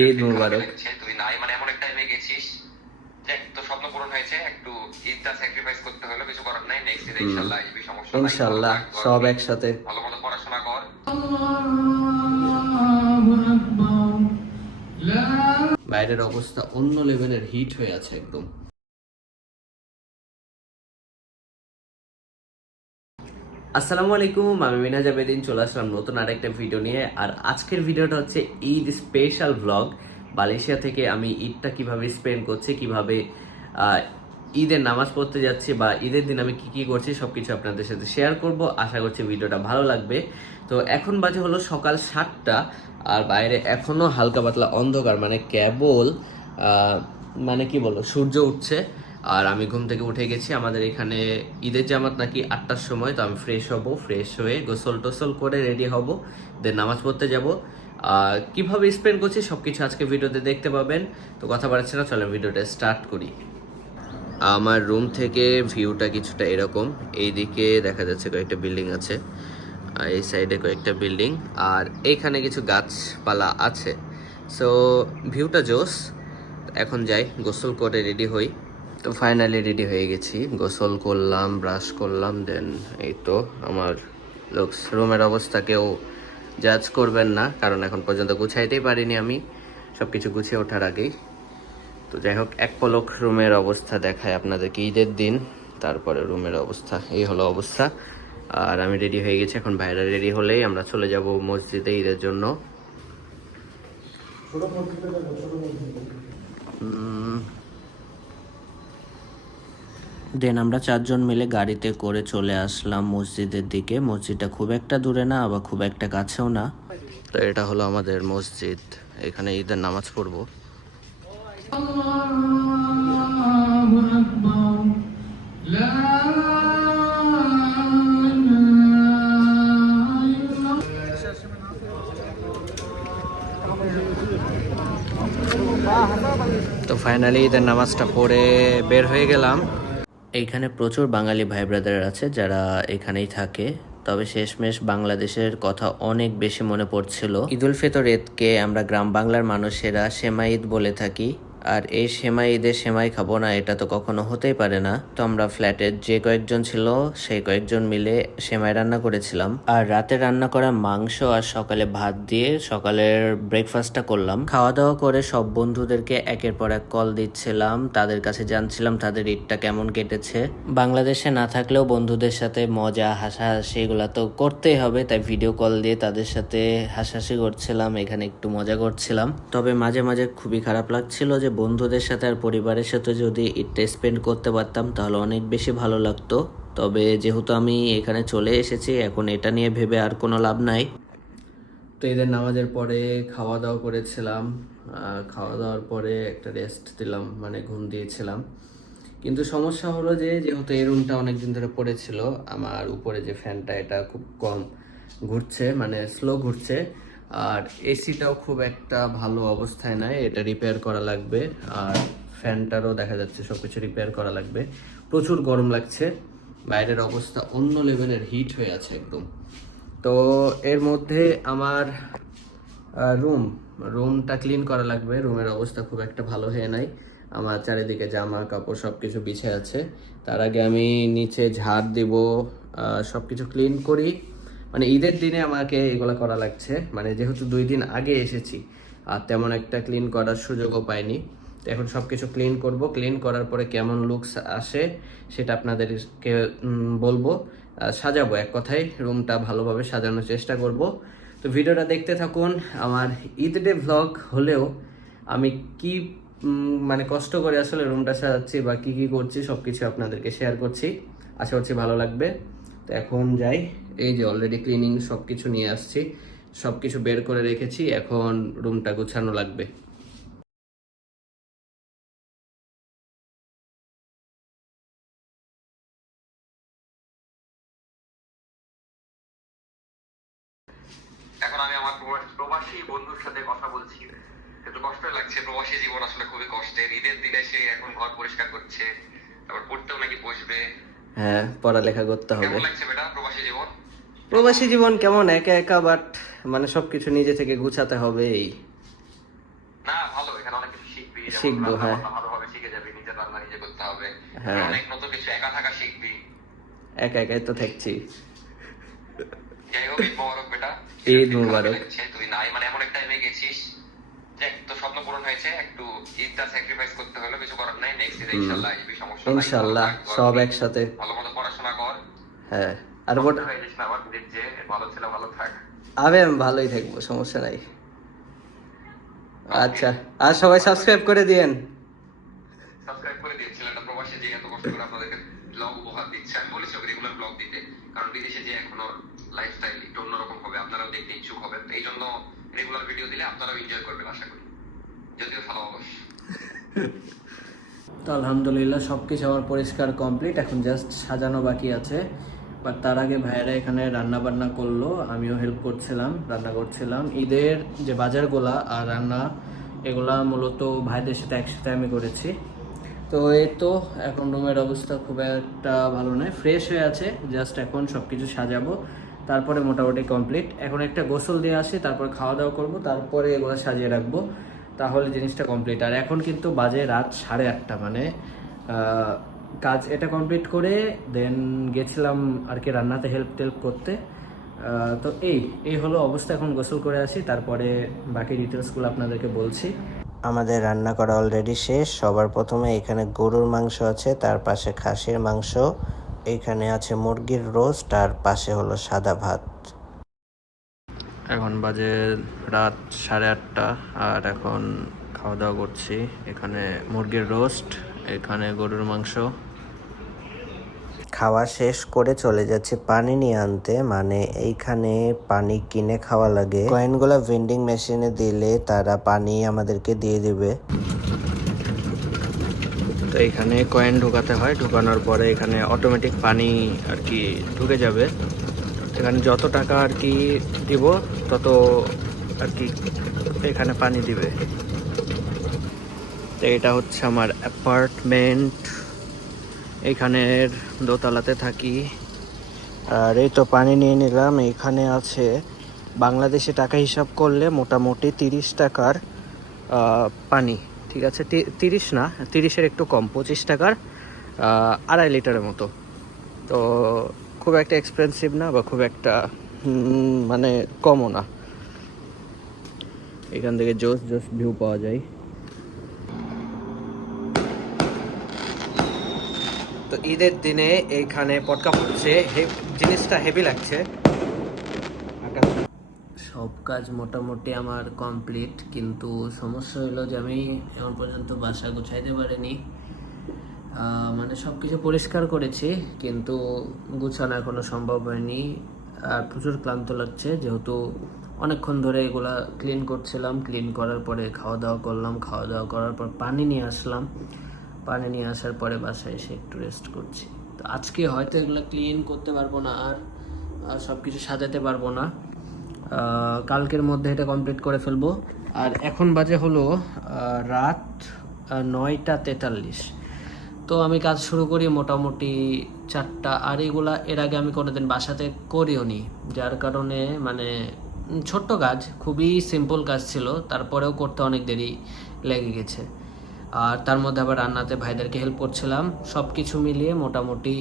ঈদ মুবারক। তুই নাই মানে এমন একটা টাইমে গেছিস যে তো স্বপ্ন পূরণ হয়েছে, একটু ঈদটা স্যাক্রিফাইস করতে হলো, কিছু করার নাই। নেক্সট ঈদে ইনশাআল্লাহ আসবি, সমস্যা নাই। ইনশাআল্লাহ সব একসাথে। ভালো মতো পড়াশোনা কর। বাইরের অবস্থা অন্য লেভেলের, হিট হয়ে আছে একদম। আসসালামু আলাইকুম, আমি মিনহাজ আবেদিন চলে আসলাম নতুন আরেকটা ভিডিও নিয়ে। আর আজকের ভিডিওটা হচ্ছে ঈদ স্পেশাল ভ্লগ। মালয়েশিয়া থেকে আমি ঈদটা কিভাবে স্পেন্ড করছি, কিভাবে ঈদের নামাজ পড়তে যাচ্ছি বা ঈদের দিন আমি কি কি করছি সবকিছু আপনাদের সাথে শেয়ার করব। আশা করছি ভিডিওটা ভালো লাগবে। তো এখন বাজে হলো সকাল 7টা, আর বাইরে এখনো হালকা পাতলা অন্ধকার, মানে কেবল মানে কি বলবো, সূর্য উঠছে। আর আমি ঘুম থেকে উঠে গেছি। আমাদের এখানে ঈদের জামাত নাকি 8টার সময়, তো আমি ফ্রেশ হব, ফ্রেশ হয়ে গোসল টোসল করে রেডি হব, দেন নামাজ পড়তে যাব। কিভাবে স্পেন্ড করছি সবকিছু আজকে ভিডিওতে দেখতে পাবেন। তো কথা বাড়াচ্ছি না, চলেন ভিডিওটা স্টার্ট করি। আমার রুম থেকে ভিউটা কিছুটা এরকম। এইদিকে দেখা যাচ্ছে কয়েকটা বিল্ডিং আছে, এই সাইডে কয়েকটা বিল্ডিং, আর এইখানে কিছু গাছপালা আছে। সো ভিউটা জোস। এখন যাই, গোসল করে রেডি হই। তো ফাইনালি রেডি হয়ে গেছি, গোসল করলাম, ব্রাশ করলাম, দেন এই তো আমার লুকস। রুমের অবস্থা কেউ জাজ করবেন না, কারণ এখন পর্যন্ত গুছাইতেই পারিনি আমি, সব কিছু গুছিয়ে ওঠার আগেই। তো যাই হোক, এক পলক রুমের অবস্থা দেখায় আপনাদেরকে ঈদের দিন, তারপরে রুমের অবস্থা এই হলো অবস্থা। আর আমি রেডি হয়ে গেছি, এখন বাইরে রেডি হলেই আমরা চলে যাব মসজিদে ঈদের জন্য। দেন আমরা 4জন মিলে গাড়িতে করে চলে আসলাম মসজিদের দিকে। মসজিদটা খুব একটা দূরে না, আবার খুব একটা কাছেও না। তো এটা হলো আমাদের মসজিদ, এখানে ঈদের নামাজ পড়বো। তো ফাইনালি ঈদের নামাজটা পড়ে বের হয়ে গেলাম। এইখানে প্রচুর বাঙালি ভাই ব্রাদার আছে যারা এখানেই থাকে। তবে শেষমেশ বাংলাদেশের কথা অনেক বেশি মনে পড়ছিল। ঈদ উল ফিতর ঈদকে আমরা গ্রাম বাংলার মানুষেরা সেমাই ঈদ বলে থাকি। আর এই সেমাই ঈদে সেমাই খাবো না, এটা তো কখনো হতেই পারে না। তো আমরা ফ্ল্যাটের যে কয়েকজন ছিল সেই কয়েকজন মিলে সেমাই রান্না করেছিলাম। আর রাতে রান্না করা মাংস আর সকালে ভাত দিয়ে সকালের ব্রেকফাস্টটা করলাম। খাওয়া দাওয়া করে সব বন্ধুদেরকে একের পর এক কল দিচ্ছিলাম, তাদের কাছে জানছিলাম তাদের ঈদটা কেমন কেটেছে। বাংলাদেশে না থাকলেও বন্ধুদের সাথে মজা হাসাহাসি এগুলা তো করতেই হবে, তাই ভিডিও কল দিয়ে তাদের সাথে হাসাহাসি করছিলাম, এখানে একটু মজা করছিলাম। তবে মাঝে মাঝে খুবই খারাপ লাগছিল যে বন্ধুদের সাথে আর পরিবারের সাথে যদি ঈদটা স্পেন্ড করতে পারতাম তাহলে অনেক বেশি ভালো লাগতো। তবে যেহেতু আমি এখানে চলে এসেছি, এখন এটা নিয়ে ভেবে আর কোনো লাভ নাই। তো ঈদের নামাজের পরে খাওয়া দাওয়া করেছিলাম, খাওয়া দাওয়ার পরে একটা রেস্ট দিলাম, মানে ঘুম দিয়েছিলাম। কিন্তু সমস্যা হলো যে যেহেতু এই রুমটা অনেকদিন ধরে পড়েছিল, আমার উপরে যে ফ্যানটা এটা খুব কম ঘুরছে, মানে স্লো ঘুরছে। আর এসিটাও খুব একটা ভালো অবস্থায় নাই, এটা রিপেয়ার করা লাগবে। আর ফ্যানটারও দেখা যাচ্ছে সব কিছু রিপেয়ার করা লাগবে। প্রচুর গরম লাগছে, বাইরের অবস্থা অন্য লেভেলের, হিট হয়ে আছে একদম। তো এর মধ্যে আমার রুমটা ক্লিন করা লাগবে। রুমের অবস্থা খুব একটা ভালো হয়ে নাই, আমার চারিদিকে জামা কাপড় সব কিছু বিছে আছে। তার আগে আমি নিচে ঝাড় দিব, সব কিছু ক্লিন করি। মানে ঈদের দিনে আমাকে এগুলো করা লাগছে, মানে যেহেতু 2 দিন আগে এসেছি আর তেমন একটা ক্লিন করার সুযোগও পাইনি। তো এখন সব কিছু ক্লিন করব, ক্লিন করার পরে কেমন লুকস আসে সেটা আপনাদেরকে বলবো। সাজাবো, এক কথায় রুমটা ভালোভাবে সাজানোর চেষ্টা করব। তো ভিডিওটা দেখতে থাকুন। আমার ঈদ ডে ভ্লগ হলেও আমি কি মানে কষ্ট করে আসলে রুমটা সাজাচ্ছি বা কি কি করছি সব কিছু আপনাদেরকে শেয়ার করছি, আশা করছি ভালো লাগবে। তো এখন যাই, এই যে অলরেডি ক্লিনিং সব কিছু নিয়ে আসছি, সব কিছু বের করে রেখেছি, এখন রুমটা গুছানো লাগবে। এখন আমি আমার প্রবাসী বন্ধুর সাথে কথা বলছি, একটু কষ্ট লাগছে। প্রবাসী জীবন আসলে খুবই কষ্টের। ঈদের দিনে সে এখন ঘর পরিষ্কার করছে, তারপর পড়তেও নাকি বসবে। হ্যাঁ, পড়ালেখা করতে হবে। কেমন লাগছে বেটা প্রবাসী জীবন? প্রবাসী জীবন কেমন, একা একা, বাট মানে সবকিছু নিজে থেকে গুছাতে হবে। এই যেমন শিখবো, রান্না হ্যাঁ। বান্না ভালোভাবে শিখে যাবি, নিজের রান্না নিজে করতে হবে, হ্যাঁ। অনেক নতুন কিছু একা থাকা শিখবি। একা একাই তো থাকছি। যাই হোক, ঈদ মোবারক বেটা। ঈদ ভালো মুবারক। লাগছে, তুই নাই মানে এমন একটা টাইমে গেছিস যে তো স্বপ্ন পূরণ হয়েছে। একটু ঈদটা স্যাক্রিফাইস করতে হলো, কিছু করার নাই। নেক্সট ঈদে ইনশাআল্লাহ আসবি, সমস্যা নাই। ইনশাল্লাহ সব একসাথে। ভালো মতো পড়াশোনা কর। হ্যাঁ। আর নষ্ট হয়ে যাস না আবার, যে ভালো ছিল ভালো থাক। আমি ভালোই থাকবো, সমস্যা নাই। আচ্ছা, আর সবাই সাবস্ক্রাইব করে দিয়েন। সাবস্ক্রাইব করে দিয়ে, ছেলেটা প্রবাসে যে এত কষ্ট করে আপনাদেরকে ব্লগ উপহার দিচ্ছে। আমি বলেছি রেগুলার ব্লগ দিতে, কারণ বিদেশে যে এখনো লাইফস্টাইল একটু অন্যরকম হবে, আপনারাও দেখতে ইচ্ছুক হবেন। এই জন্য রেগুলার ভিডিও দিলে আপনারাও এনজয় করবেন আশা করি, যদিও ভালো অবশ্য। তো আলহামদুলিল্লাহ সব কিছু আমার পরিষ্কার কমপ্লিট, এখন জাস্ট সাজানো বাকি আছে। বাট তার আগে ভাইয়েরা এখানে রান্না বান্না করলো, আমিও হেল্প করছিলাম, রান্না করছিলাম। ঈদের যে বাজারগুলা আর রান্না এগুলা মূলত ভাইদের সাথে একসাথে আমি করেছি। তো এই তো এখন রুমের অবস্থা খুব একটা ভালো নয়, ফ্রেশ হয়ে আছে, জাস্ট এখন সব কিছু সাজাবো, তারপরে মোটামুটি কমপ্লিট। এখন একটা গোসল দিয়ে আসি, তারপর খাওয়া দাওয়া করবো, তারপরে এগুলো সাজিয়ে রাখবো, তাহলে জিনিসটা কমপ্লিট। আর এখন কিন্তু বাজে রাত 8:30, মানে কাজ এটা কমপ্লিট করে দেন গেছিলাম আর কি রান্নাতে হেল্প করতে। তো এই হলো অবস্থা। এখন গোসল করে আসি, তারপরে বাকি ডিটেলসগুলো আপনাদেরকে বলছি। আমাদের রান্না করা অলরেডি শেষ। সবার প্রথমে এখানে গরুর মাংস আছে, তার পাশে খাসির মাংস, এইখানে আছে মুরগির রোস্ট, আর পাশে হলো সাদা ভাত। এখন বাজে রাত 8:30 আর এখন খাওয়া দাওয়া করছি। এখানে মুরগির রোস্ট, এখানে গরুর মাংস। খাওয়া শেষ করে চলে যাচ্ছে পানি নিয়ে আনতে, মানে এইখানে পানি কিনে খাওয়া লাগে। কয়েনগুলো ভেন্ডিং মেশিনে দিলে তারা পানি আমাদেরকে দিয়ে দিবে। তো এখানে কয়েন ঢোকাতে হয়, ঢোকানোর পরে এখানে অটোমেটিক পানি আর কি ঢুকে যাবে। এখানে যত টাকা আর কি দিব তত আর কি এখানে পানি দিবে। তো এটা হচ্ছে আমার অ্যাপার্টমেন্ট, এখানের দোতলাতে থাকি। আর এই তো পানি নিয়ে নিলাম। এখানে আছে বাংলাদেশি টাকা হিসাব করলে মোটামুটি 30 টাকার পানি, ঠিক আছে, 30 না, 30-এর একটু কম, 25 টাকার 2.5 লিটারের মতো। তো খুব একটা এক্সপেন্সিভ না বা খুব একটা মানে কমও না। এখান থেকে জোস ভিউ পাওয়া যায়। তো ঈদের দিনে এইখানে পটকা ফুটছে, জিনিসটা হেভি লাগছে। সব কাজ মোটামুটি আমার কমপ্লিট, কিন্তু সমস্যা হলো যে আমি এখন পর্যন্ত বাসা গুছাইতে পারিনি। মানে সব কিছু পরিষ্কার করেছি, কিন্তু গুছানো এখনো সম্ভব হয়নি। আর প্রচুর ক্লান্ত লাগছে, যেহেতু অনেকক্ষণ ধরে এগুলা ক্লিন করছিলাম। ক্লিন করার পরে খাওয়া দাওয়া করলাম, খাওয়া দাওয়া করার পর পানি নিয়ে আসলাম, পানি নিয়ে আসার পরে বাসায় এসে একটু রেস্ট করছি। তো আজকে হয়তো এগুলো ক্লিন করতে পারবো না, আর সব কিছু সাজাতে পারবো না। কালকের মধ্যে এটা কমপ্লিট করে ফেলবো। আর এখন বাজে হলো রাত 9:43। তো আমি কাজ শুরু করি মোটামুটি 4টা। আর এগুলা এর আগে আমি কোনোদিন বাসাতে করিও নি, যার কারণে মানে ছোট্ট কাজ, খুবই সিম্পল কাজ ছিল, তারপরেও করতে অনেক দেরি লেগে গেছে। আর তার মধ্যে আবার রান্নাতে ভাইদেরকে হেল্প করছিলাম। সব কিছু মিলিয়ে মোটামুটি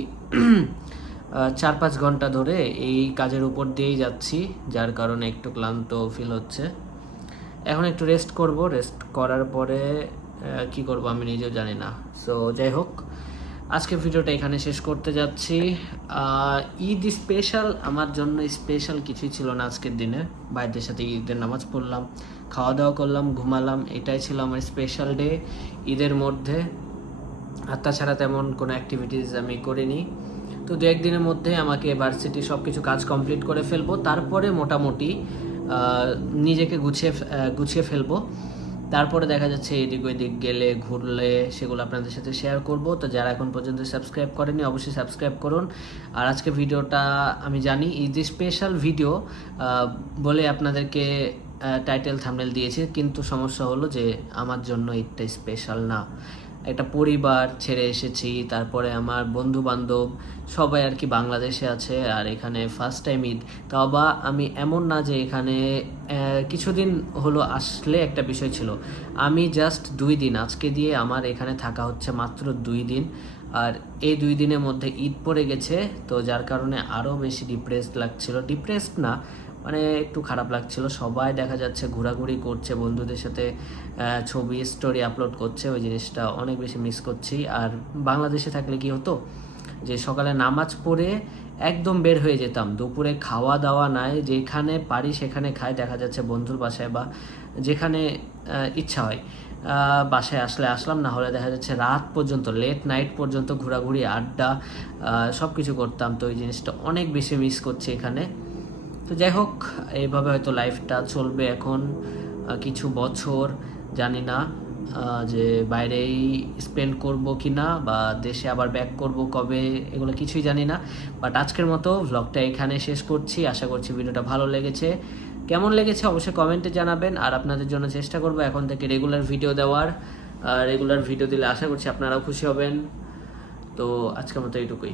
4-5 ঘন্টা ধরে এই কাজের উপর দিয়েই যাচ্ছি, যার কারণে একটু ক্লান্ত ফিল হচ্ছে। এখন একটু রেস্ট করব, রেস্ট করার পরে কি করব আমি নিজেও জানি না। সো যাই হোক, আজকে ভিডিওটা এখানে শেষ করতে যাচ্ছি। ঈদ স্পেশাল আমার জন্য স্পেশাল কিছুই ছিল না আজকের দিনে। ভাইদের সাথে ঈদের নামাজ পড়লাম, খাওয়া দাওয়া করলাম, ঘুমালাম, এটাই ছিল আমার স্পেশাল ডে ঈদের মধ্যে। আর তাছাড়া তেমন কোনো অ্যাক্টিভিটিস আমি করিনি। তো 2-1 দিনের মধ্যে আমাকে ভার্সিটি সব কিছু কাজ কমপ্লিট করে ফেলবো, তারপরে মোটামুটি নিজেকে গুছিয়ে ফেলবো। তারপরে দেখা যাচ্ছে এদিক ওইদিক গেলে ঘুরলে সেগুলো আপনাদের সাথে শেয়ার করব। তো যারা এখন পর্যন্ত সাবস্ক্রাইব করেনি অবশ্যই সাবস্ক্রাইব করুন। আর আজকে ভিডিওটা আমি জানি ঈদ স্পেশাল ভিডিও বলে আপনাদেরকে টাইটেল থাম্বনেল দিয়েছি, কিন্তু সমস্যা হলো যে আমার জন্য ঈদটা স্পেশাল না। একটা পরিবার ছেড়ে এসেছি, তারপরে আমার বন্ধু বান্ধব সবাই আর কি বাংলাদেশে আছে, আর এখানে ফার্স্ট টাইম ঈদ। তাও বা আমি এমন না যে এখানে কিছুদিন হলো আসলে একটা বিষয় ছিল, আমি জাস্ট 2 দিন আজকে দিয়ে আমার এখানে থাকা হচ্ছে মাত্র 2 দিন, আর এই 2 দিনের মধ্যে ঈদ পড়ে গেছে, তো যার কারণে আরও বেশি ডিপ্রেসড লাগছিল। ডিপ্রেসড না, মানে একটু খারাপ লাগছিল। সবাই দেখা যাচ্ছে ঘোরাঘুরি করছে, বন্ধুদের সাথে ছবি স্টোরি আপলোড করছে, ওই জিনিসটা অনেক বেশি মিস করছি। আর বাংলাদেশে থাকলে কি হতো যে সকালে নামাজ পড়ে একদম বের হয়ে যেতাম, দুপুরে খাওয়া দাওয়া নাই, যেখানে পারি সেখানে খাই, দেখা যাচ্ছে বন্ধুর বাসায় বা যেখানে ইচ্ছা হয় বাসায় আসলে আসলাম, না হলে দেখা যাচ্ছে রাত পর্যন্ত, লেট নাইট পর্যন্ত ঘোরাঘুরি, আড্ডা, সব কিছু করতাম। তো এই জিনিসটা অনেক বেশি মিস করছি এখানে। তো যাই হোক, এইভাবে হয়তো লাইফটা চলবে এখন কিছু বছর, জানি না যে বাইরেই স্পেন্ড করব কি না, বা দেশে আবার ব্যাক করব কবে, এগুলো কিছুই জানি না। বাট আজকের মতো ভ্লগটা এখানে শেষ করছি। আশা করছি ভিডিওটা ভালো লেগেছে। কেমন লেগেছে অবশ্যই কমেন্টে জানাবেন, আর আপনাদের জন্য চেষ্টা করব এখন থেকে রেগুলার ভিডিও দেওয়ার। রেগুলার ভিডিও দিলে আশা করছি আপনারাও খুশি হবেন। তো আজকের মতো এইটুকুই।